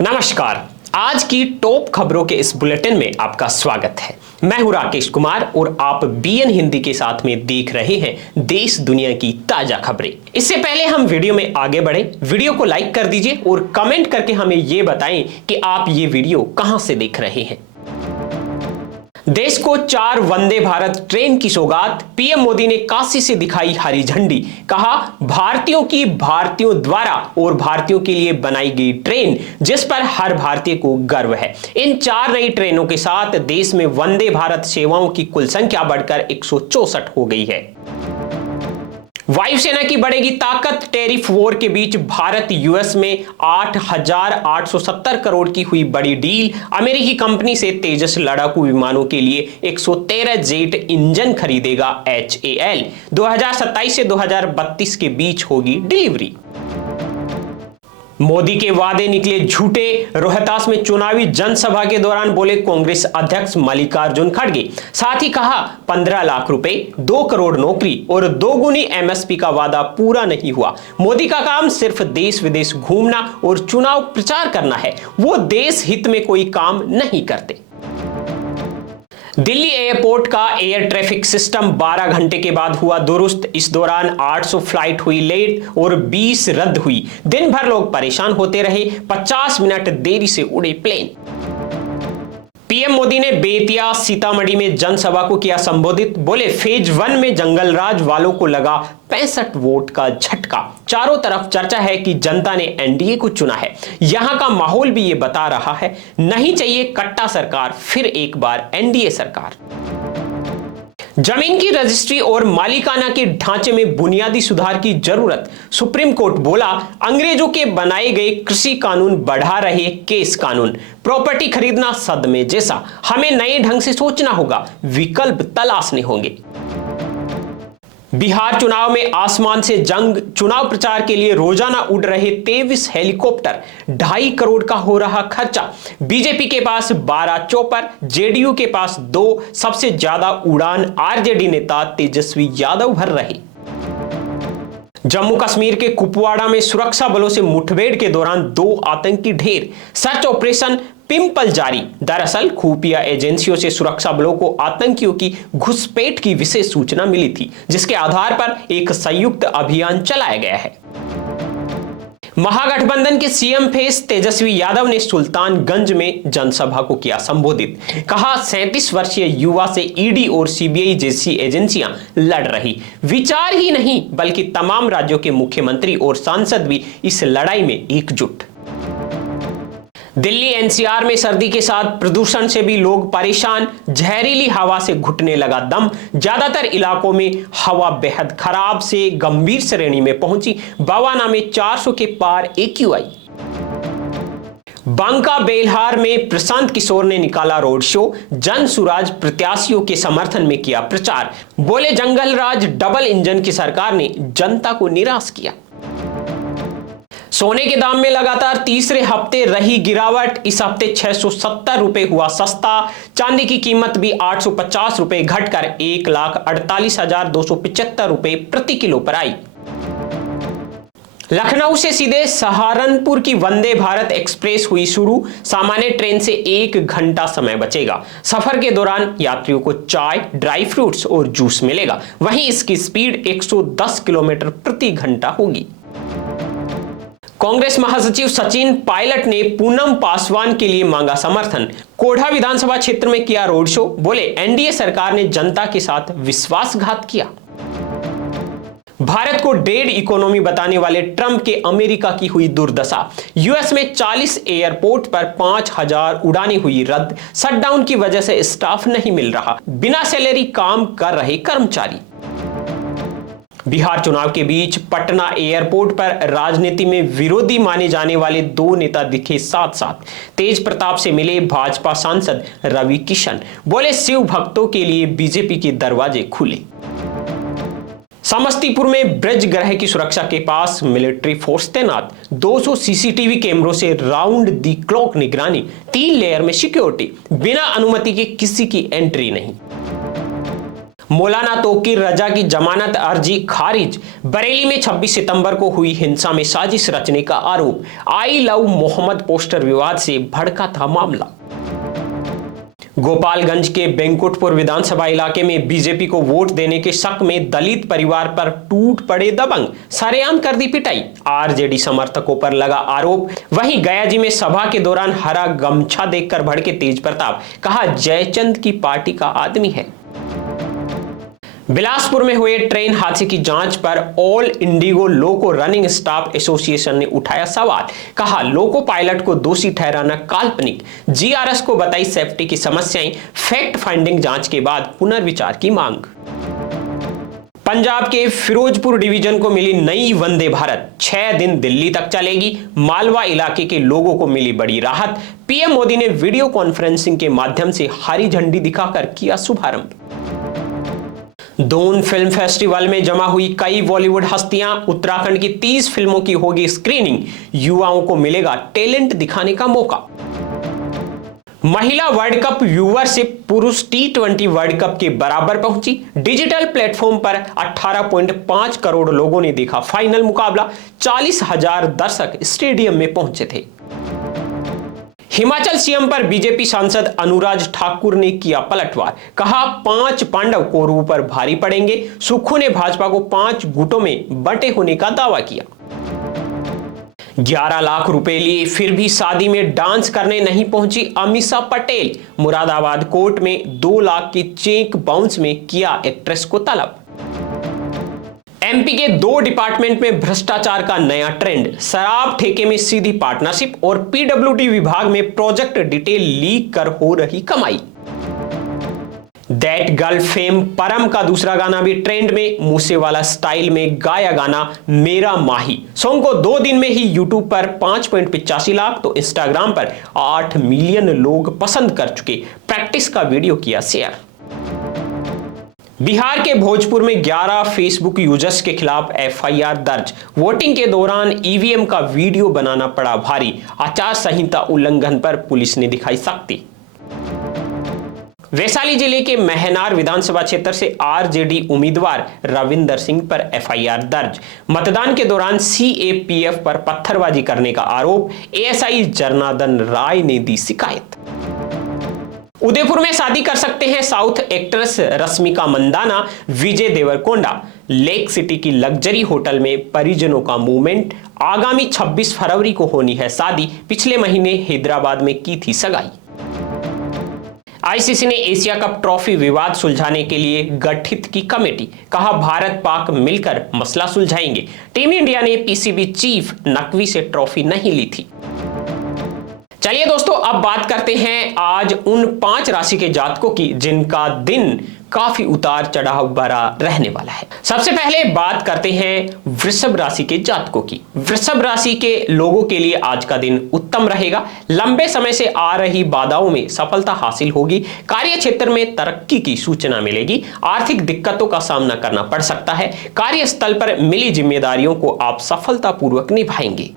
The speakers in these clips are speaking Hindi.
नमस्कार। आज की टॉप खबरों के इस बुलेटिन में आपका स्वागत है। मैं हूं राकेश कुमार और आप बीएन हिंदी के साथ में देख रहे हैं देश दुनिया की ताजा खबरें। इससे पहले हम वीडियो में आगे बढ़े, वीडियो को लाइक कर दीजिए और कमेंट करके हमें यह बताएं कि आप ये वीडियो कहां से देख रहे हैं। देश को 4 वंदे भारत ट्रेन की सौगात, पीएम मोदी ने काशी से दिखाई हरी झंडी। कहा, भारतीयों की भारतीयों द्वारा और भारतीयों के लिए बनाई गई ट्रेन जिस पर हर भारतीय को गर्व है। इन 4 नई ट्रेनों के साथ देश में वंदे भारत सेवाओं की कुल संख्या बढ़कर 164 हो गई है। वायुसेना की बढ़ेगी ताकत, टैरिफ वॉर के बीच भारत यूएस में 8,870 करोड़ की हुई बड़ी डील। अमेरिकी कंपनी से तेजस लड़ाकू विमानों के लिए 113 जेट इंजन खरीदेगा HAL। 2027 से 2032 के बीच होगी डिलीवरी। मोदी के वादे निकले झूठे, रोहतास में चुनावी जनसभा के दौरान बोले कांग्रेस अध्यक्ष मल्लिकार्जुन खड़गे। साथ ही कहा, 15 लाख रुपए, 2 करोड़ नौकरी और 2 गुनी MSP का वादा पूरा नहीं हुआ। मोदी का काम सिर्फ देश विदेश घूमना और चुनाव प्रचार करना है, वो देश हित में कोई काम नहीं करते। दिल्ली एयरपोर्ट का एयर ट्रैफिक सिस्टम 12 घंटे के बाद हुआ दुरुस्त। इस दौरान 800 फ्लाइट हुई लेट और 20 रद्द हुई। दिन भर लोग परेशान होते रहे, 50 मिनट देरी से उड़े प्लेन। पीएम मोदी ने बेतिया सीतामढ़ी में जनसभा को किया संबोधित। बोले, फेज 1 में जंगलराज वालों को लगा 65 वोट का झटका। चारों तरफ चर्चा है कि जनता ने एनडीए को चुना है। यहां का माहौल भी ये बता रहा है, नहीं चाहिए कट्टा सरकार, फिर एक बार एनडीए सरकार। जमीन की रजिस्ट्री और मालिकाना के ढांचे में बुनियादी सुधार की जरूरत, सुप्रीम कोर्ट बोला, अंग्रेजों के बनाए गए कृषि कानून बढ़ा रहे केस कानून। प्रॉपर्टी खरीदना सदमे जैसा, हमें नए ढंग से सोचना होगा, विकल्प तलाशने होंगे। बिहार चुनाव में आसमान से जंग, चुनाव प्रचार के लिए रोजाना उड़ रहे 23 हेलीकॉप्टर, 2.5 करोड़ का हो रहा खर्चा। बीजेपी के पास 12 चॉपर, जेडीयू के पास 2, सबसे ज्यादा उड़ान आरजेडी नेता तेजस्वी यादव भर रहे। जम्मू कश्मीर के कुपवाड़ा में सुरक्षा बलों से मुठभेड़ के दौरान 2 आतंकी ढेर, सर्च ऑपरेशन पिंपल जारी। दरअसल खुफिया एजेंसियों से सुरक्षा बलों को आतंकियों की घुसपैठ की विशेष सूचना मिली थी, जिसके आधार पर एक संयुक्त अभियान चलाया गया है। महागठबंधन के सीएम फेस तेजस्वी यादव ने सुल्तानगंज में जनसभा को किया संबोधित। कहा, 37 वर्षीय युवा से ईडी और सीबीआई जैसी एजेंसियां लड़ रही। विचार ही नहीं बल्कि तमाम राज्यों के मुख्यमंत्री और सांसद भी इस लड़ाई में एकजुट। दिल्ली एनसीआर में सर्दी के साथ प्रदूषण से भी लोग परेशान, जहरीली हवा से घुटने लगा दम। ज्यादातर इलाकों में हवा बेहद खराब से गंभीर श्रेणी में पहुंची। बवाना में 400 के पार AQI। बांका बेलहार में प्रशांत किशोर ने निकाला रोड शो, जन सुराज प्रत्याशियों के समर्थन में किया प्रचार। बोले, जंगलराज डबल इंजन की सरकार ने जनता को निराश किया। सोने के दाम में लगातार तीसरे हफ्ते रही गिरावट, इस हफ्ते 670 रुपए हुआ सस्ता। चांदी की कीमत भी 850 रुपए घटकर 1,48,275 रुपए प्रति किलो पर आई। लखनऊ से सीधे सहारनपुर की वंदे भारत एक्सप्रेस हुई शुरू। सामान्य ट्रेन से 1 घंटा समय बचेगा। सफर के दौरान यात्रियों को चाय, ड्राई फ्रूट्स और जूस मिलेगा। वहीं इसकी स्पीड 110 किलोमीटर प्रति घंटा होगी। कांग्रेस महासचिव सचिन पायलट ने पूनम पासवान के लिए मांगा समर्थन। कोढ़ा विधानसभा क्षेत्र में किया रोड शो। बोले, एनडीए सरकार ने जनता के साथ विश्वासघात किया। भारत को डेड इकोनॉमी बताने वाले ट्रंप के अमेरिका की हुई दुर्दशा। यूएस में 40 एयरपोर्ट पर 5,000 उड़ानें हुई रद्द। शटडाउन की वजह से स्टाफ नहीं मिल रहा, बिना सैलरी काम कर रहे कर्मचारी। बिहार चुनाव के बीच पटना एयरपोर्ट पर राजनीति में विरोधी माने जाने वाले 2 नेता दिखे साथ साथ। तेज प्रताप से मिले भाजपा सांसद रवि किशन। बोले, शिव भक्तों के लिए बीजेपी के दरवाजे खुले। समस्तीपुर में ब्रजग्रह की सुरक्षा के पास मिलिट्री फोर्स तैनात। 200 सीसीटीवी कैमरों से राउंड दी क्लॉक निगरानी। 3 लेयर में सिक्योरिटी, बिना अनुमति के किसी की एंट्री नहीं। मौलाना तौकीर रजा की जमानत अर्जी खारिज। बरेली में 26 सितंबर को हुई हिंसा में साजिश रचने का आरोप। आई लव मोहम्मद पोस्टर विवाद से भड़का था मामला। गोपालगंज के बैंकुटपुर विधानसभा इलाके में बीजेपी को वोट देने के शक में दलित परिवार पर टूट पड़े दबंग, सरेआम कर दी पिटाई। आरजेडी समर्थकों पर लगा आरोप। वहीं गयाजी में सभा के दौरान हरा गमछा देखकर भड़के तेज प्रताप, कहा जयचंद की पार्टी का आदमी है। बिलासपुर में हुए ट्रेन हादसे की जांच पर ऑल इंडिगो लोको रनिंग स्टाफ एसोसिएशन ने उठाया सवाल। कहा लोको पायलट को दोषी ठहराना काल्पनिक। जीआरएस को बताई सेफ्टी की समस्याएं। फैक्ट फाइंडिंग जांच के बाद पुनर्विचार की मांग। पंजाब के फिरोजपुर डिवीजन को मिली नई वंदे भारत, 6 दिन दिल्ली तक चलेगी। मालवा इलाके के लोगों को मिली बड़ी राहत। पीएम मोदी ने वीडियो कॉन्फ्रेंसिंग के माध्यम से हरी झंडी दिखाकर किया शुभारंभ। दून फिल्म फेस्टिवल में जमा हुई कई बॉलीवुड हस्तियां। उत्तराखंड की 30 फिल्मों की होगी स्क्रीनिंग। युवाओं को मिलेगा टैलेंट दिखाने का मौका। महिला वर्ल्ड कप व्यूअरशिप पुरुष T20 वर्ल्ड कप के बराबर पहुंची। डिजिटल प्लेटफॉर्म पर 18.5 करोड़ लोगों ने देखा फाइनल मुकाबला। 40,000 दर्शक स्टेडियम में पहुंचे थे। हिमाचल सीएम पर बीजेपी सांसद अनुराग ठाकुर ने किया पलटवार। कहा 5 पांडव कौरवों पर भारी पड़ेंगे। सुक्खू ने भाजपा को 5 गुटों में बंटे होने का दावा किया। 11 लाख रुपए लिए फिर भी शादी में डांस करने नहीं पहुंची अमीषा पटेल। मुरादाबाद कोर्ट में 2 लाख की चेक बाउंस में किया एक्ट्रेस को तलब। एमपी के 2 डिपार्टमेंट में भ्रष्टाचार का नया ट्रेंड। शराब ठेके में सीधी पार्टनरशिप और पीडब्ल्यूडी विभाग में प्रोजेक्ट डिटेल लीक कर हो रही कमाई। दैट गर्ल फेम परम का दूसरा गाना भी ट्रेंड में। मूसेवाला स्टाइल में गाया गाना मेरा माही। सॉन्ग को 2 दिन में ही यूट्यूब पर 5.85 लाख तो इंस्टाग्राम पर 8 मिलियन लोग पसंद कर चुके। प्रैक्टिस का वीडियो किया शेयर। बिहार के भोजपुर में 11 फेसबुक यूजर्स के खिलाफ एफआईआर दर्ज। वोटिंग के दौरान ईवीएम का वीडियो बनाना पड़ा भारी। आचार संहिता उल्लंघन पर पुलिस ने दिखाई सख्ती। वैशाली जिले के महनार विधानसभा क्षेत्र से आरजेडी उम्मीदवार रविंदर सिंह पर एफआईआर दर्ज। मतदान के दौरान सीएपीएफ पर पत्थरबाजी करने का आरोप। एएसआई जनार्दन राय ने दी शिकायत। उदयपुर में शादी कर सकते हैं south actress Rashmika Mandanna, Vijay Deverakonda. Lake city की लग्जरी होटल में परिजनों का मूवमेंट। आगामी 26 फरवरी को होनी है शादी। पिछले महीने हैदराबाद में की थी सगाई। आईसीसी ने एशिया कप ट्रॉफी विवाद सुलझाने के लिए गठित की कमेटी। कहा भारत पाक मिलकर मसला सुलझाएंगे। टीम इंडिया ने पीसीबी चीफ नकवी से ट्रॉफी नहीं ली थी। चलिए दोस्तों, अब बात करते हैं आज उन 5 राशि के जातकों की जिनका दिन काफी उतार चढ़ाव भरा रहने वाला है। सबसे पहले बात करते हैं वृषभ राशि के जातकों की। वृषभ राशि के लोगों के लिए आज का दिन उत्तम रहेगा। लंबे समय से आ रही बाधाओं में सफलता हासिल होगी। कार्य क्षेत्र में तरक्की की सूचना मिलेगी। आर्थिक दिक्कतों का सामना करना पड़ सकता है। कार्यस्थल पर मिली जिम्मेदारियों को आप सफलतापूर्वक निभाएंगे।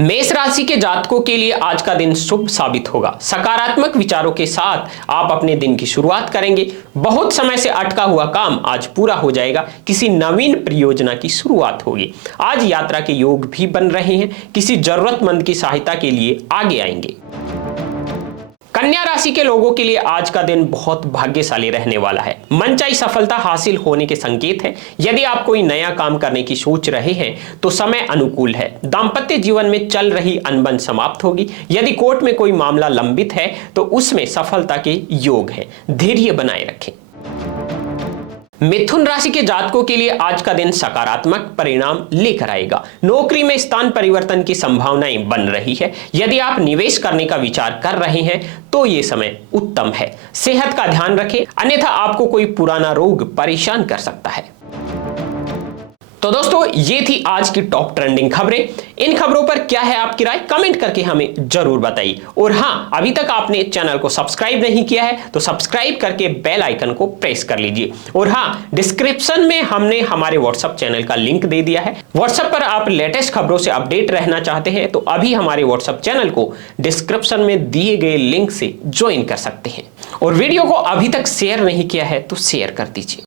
मेष राशि के जातकों के लिए आज का दिन शुभ साबित होगा। सकारात्मक विचारों के साथ आप अपने दिन की शुरुआत करेंगे। बहुत समय से अटका हुआ काम आज पूरा हो जाएगा। किसी नवीन परियोजना की शुरुआत होगी। आज यात्रा के योग भी बन रहे हैं। किसी जरूरतमंद की सहायता के लिए आगे आएंगे। कन्या राशि के लोगों के लिए आज का दिन बहुत भाग्यशाली रहने वाला है। मनचाही सफलता हासिल होने के संकेत हैं। यदि आप कोई नया काम करने की सोच रहे हैं तो समय अनुकूल है। दांपत्य जीवन में चल रही अनबन समाप्त होगी। यदि कोर्ट में कोई मामला लंबित है तो उसमें सफलता के योग है। धैर्य बनाए रखें। मिथुन राशि के जातकों के लिए आज का दिन सकारात्मक परिणाम लेकर आएगा। नौकरी में स्थान परिवर्तन की संभावनाएं बन रही है। यदि आप निवेश करने का विचार कर रहे हैं तो ये समय उत्तम है। सेहत का ध्यान रखें, अन्यथा आपको कोई पुराना रोग परेशान कर सकता है। तो दोस्तों, ये थी आज की टॉप ट्रेंडिंग खबरें। इन खबरों पर क्या है आपकी राय, कमेंट करके हमें जरूर बताइए। और हाँ, अभी तक आपने चैनल को सब्सक्राइब नहीं किया है तो सब्सक्राइब करके बेल आइकन को प्रेस कर लीजिए। और हाँ, डिस्क्रिप्शन में हमने हमारे व्हाट्सएप चैनल का लिंक दे दिया है। व्हाट्सएप पर आप लेटेस्ट खबरों से अपडेट रहना चाहते हैं तो अभी हमारे व्हाट्सएप चैनल को डिस्क्रिप्शन में दिए गए लिंक से ज्वाइन कर सकते हैं। और वीडियो को अभी तक शेयर नहीं किया है तो शेयर कर दीजिए।